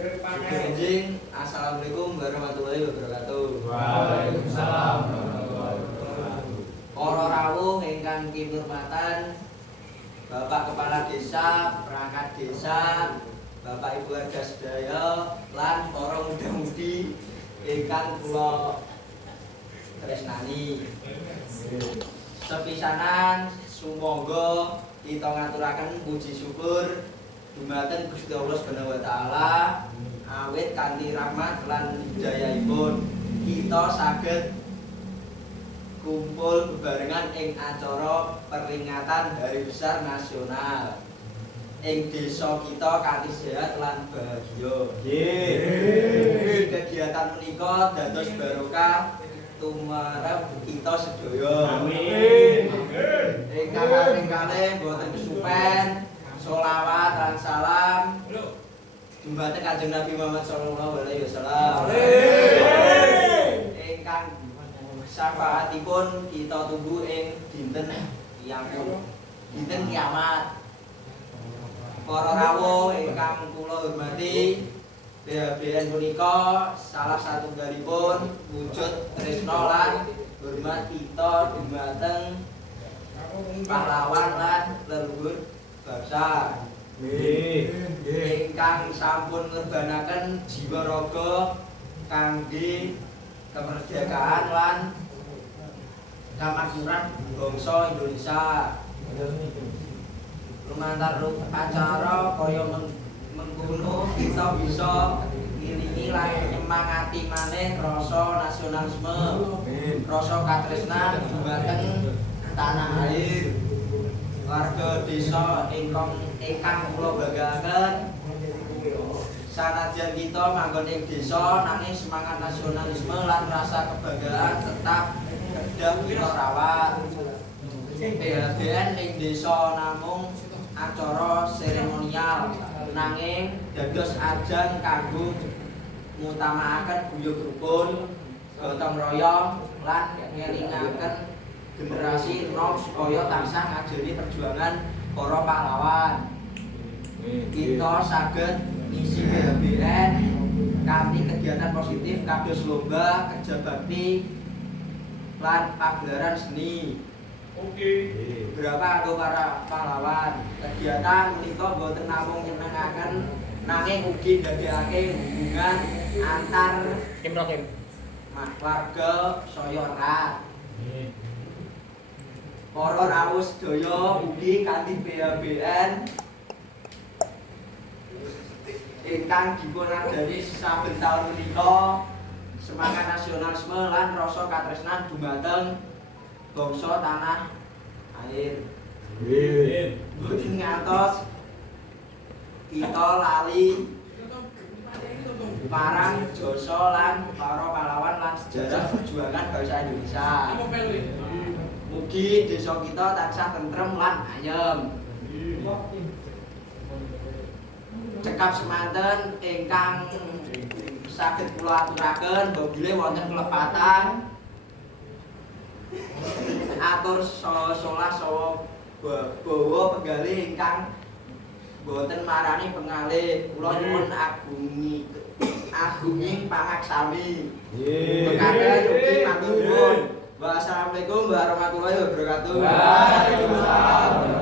Anjing, assalamualaikum warahmatullahi wabarakatuh. Waalaikumsalam warahmatullahi wabarakatuh. Para rawuh ingkang kinurmatan Bapak Kepala Desa, perangkat desa, Bapak Ibu warga sedaya lan para muda-mudi ingkang kula tresnani. Sepisanan sumangga kita ngaturaken puji syukur dumateng Gusti Allah Subhanahu wa taala awit kanthi rahmat lan hidayahipun kita saged kumpul bebarengan ing acara peringatan Hari Besar Nasional ing desa kita kanthi sehat lan bahagia. Kegiatan menika dados barokah tumarap kita sedaya. Amin. Ingkang kalih boten kesupen sholawat lan salam dumateng Kanjeng Nabi Muhammad sallallahu alaihi wasallam. Ingkang syafaatipun kita tunggu ing dinten kiamat. Para rawuh ingkang kula hormati, BHBN punika salah satunggalipun wujud tresna lan hormat kita dumateng pahlawan lan leluhur bangsa. Ingkang sampun ngerbanaken jiwa raga kangge kemerdekaan lan kamakmuran bangsa Indonesia. Lumantar acara kaya mengkono kita bisa ngiringi lan nyemangati maneh rasa nasionalisme, rasa katresnan dumateng tanah air. Warga desa ingkang kula banggaken, sanajan kita manggon ing desa nanging semangat nasionalisme lan rasa kebanggaan tetap kedah kita rawat. BHBN ing desa namung acara seremonial nanging dados ajang kanggo ngutamakaken guyub rukun, gotong royong lan ngelingaken generasi enom supaya tansah ngajeni perjuangan para pahlawan. Kita saged ngisi BHBN kanthi kegiatan positif kados lomba, kerja bakti lan pagelaran seni. Beberapa kanggo para pahlawan. Kegiatan menika boten namung nyenengaken nanging ugi ndadekake hubungan antar warga saya erat. Para rawuh sedaya ugi kanthi BHBN ingkang dipunadani saben taun menika semangat nasionalisme lan rasa katresnan dumateng bangsa tanah air. Boten ngantos kita lali parang jasa lan para pahlawan lan sejarah perjuangan bangsa Indonesia. Mugi desa kita tansah tentrem lan ayem. Cekap semanten ingkang saged kula aturaken bobile wonten kelepatan atur solah saha bawa penggalih ingkang boten marani pengalih. Kula nyuwun agunging pangaksami. Mekaten ugi matur nuwun. Wassalamualaikum warahmatullahi wabarakatuh. Waalaikumsalam.